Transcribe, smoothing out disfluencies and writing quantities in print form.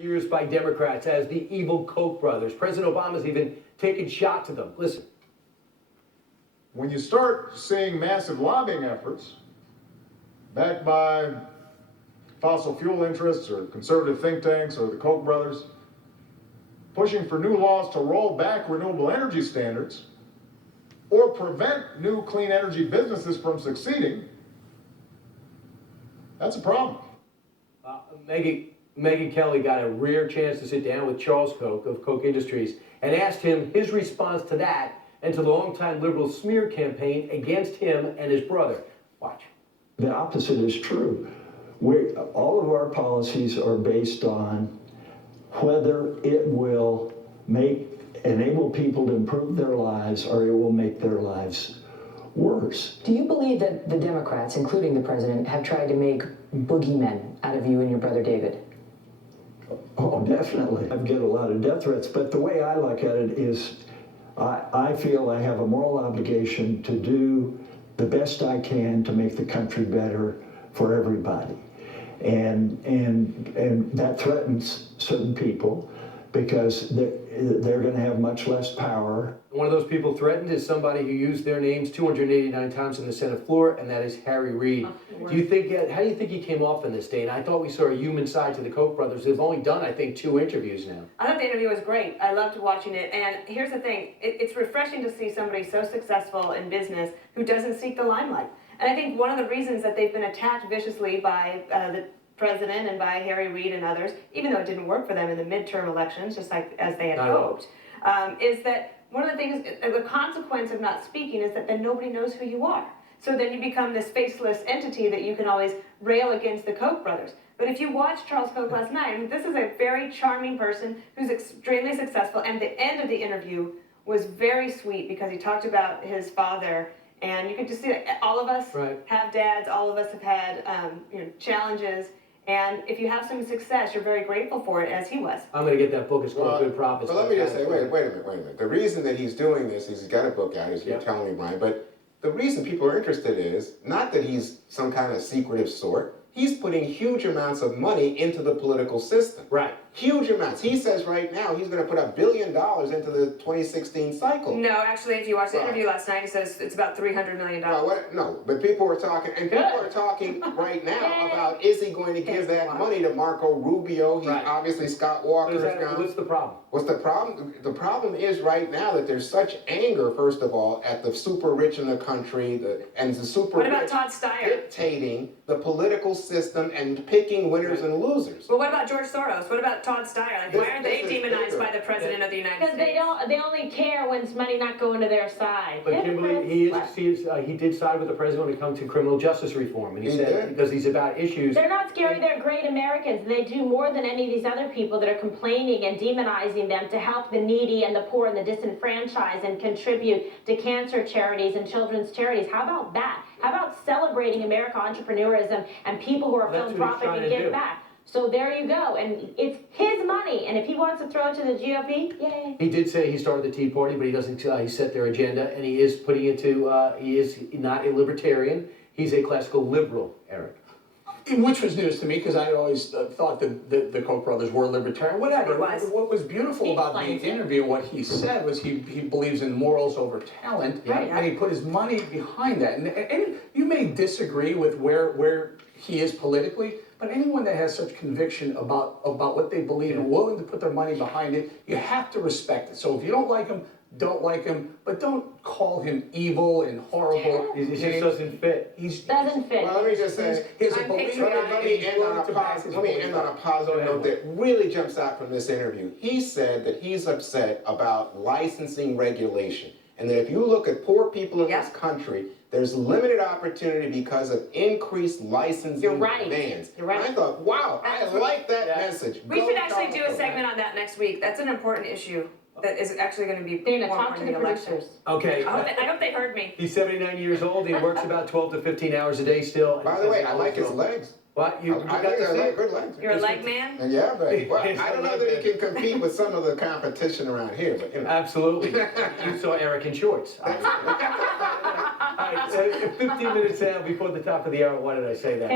Years by Democrats as the evil Koch brothers. President Obama's even taken shots at them. Listen. When you start seeing massive lobbying efforts backed by fossil fuel interests or conservative think tanks or the Koch brothers pushing for new laws to roll back renewable energy standards or prevent new clean energy businesses from succeeding, that's a problem. Megyn Kelly got a rare chance to sit down with Charles Koch of Koch Industries and asked him his response to that and to the longtime liberal smear campaign against him and his brother. Watch. The opposite is true. All of our policies are based on whether it will enable people to improve their lives or it will make their lives worse. Do you believe that the Democrats, including the president, have tried to make boogeymen out of you and your brother David? Oh, definitely. I get a lot of death threats, but the way I look at it is I feel I have a moral obligation to do the best I can to make the country better for everybody. And that threatens certain people because they're going to have much less power. One of those people threatened is somebody who used their names 289 times in the Senate floor, and that is Harry Reid. How do you think he came off in this day? And I thought we saw a human side to the Koch brothers. They've only done, I think, 2 interviews now. I thought the interview was great. I loved watching it. And here's the thing. It's refreshing to see somebody so successful in business who doesn't seek the limelight. And I think one of the reasons that they've been attacked viciously by the president and by Harry Reid and others, even though it didn't work for them in the midterm elections, just like as they had hoped, is that one of the things, the consequence of not speaking is that then nobody knows who you are. So then you become this faceless entity that you can always rail against the Koch brothers. But if you watch Charles Koch last night, I mean, this is a very charming person who's extremely successful, and the end of the interview was very sweet because he talked about his father, and you could just see that all of us have dads, all of us have had challenges. And if you have some success, you're very grateful for it, as he was. I'm going to get that book. It's called Good Profits. But let me just say, wait a minute. The reason that he's doing this is he's got a book out, as you're telling me, Brian, but the reason people are interested is not that he's some kind of secretive sort. He's putting huge amounts of money into the political system. Right. Huge amounts. He says right now he's going to put $1 billion into the 2016 cycle. No, actually, if you watched the interview last night, he says it's about $300 million. No, but people are talking, and people are talking right now about is he going to give that money to Marco Rubio? He's obviously Scott Walker. What's the problem? What's the problem? The problem is right now that there's such anger, first of all, at the super rich in the country, and the super rich. What about Todd Steyer? Dictating the political system and picking winners and losers. Well, what about George Soros? What about Todd Steyer? Like, why aren't they demonized by the President of the United States? Because they only care when it's money not going to their side. But Kimberly, he did side with the president when it comes to criminal justice reform. And he said, because he's about issues. They're not scary, they're great Americans. They do more than any of these other people that are complaining and demonizing them to help the needy and the poor and the disenfranchised and contribute to cancer charities and children's charities. How about that? How about celebrating American entrepreneurism and people who are philanthropic and give back? So there you go, and it's his money, and if he wants to throw it to the GOP, yay. He did say he started the Tea Party, but he doesn't. He set their agenda, and he is putting it to. He is not a libertarian. He's a classical liberal, Eric. Which was news to me because I had always thought that the Koch brothers were libertarian. Whatever. What was beautiful about the interview, what he said was he believes in morals over talent, and he put his money behind that. And you may disagree with where he is politically, but anyone that has such conviction about what they believe and willing to put their money behind it, you have to respect it. So if you don't like him, but don't call him evil and horrible. He just doesn't fit. Doesn't fit. Well, let me just say, let me end on a positive note that really jumps out from this interview. He said that he's upset about licensing regulation, and that if you look at poor people in this country, there's limited opportunity because of increased licensing bans. You're right. I thought, wow, I like that message. We should actually do a segment on that next week. That's an important issue that is actually going to be they're going to talk to the elections. Okay. I hope they heard me. He's 79 years old. He works about 12 to 15 hours a day still. By the way, I like his legs. What? You got I to see like good legs. You're a leg man? Yeah, but I don't know that he can compete with some of the competition around here. But you know. Absolutely. You saw Eric in shorts. All right, so 15 minutes out before the top of the hour. Why did I say that?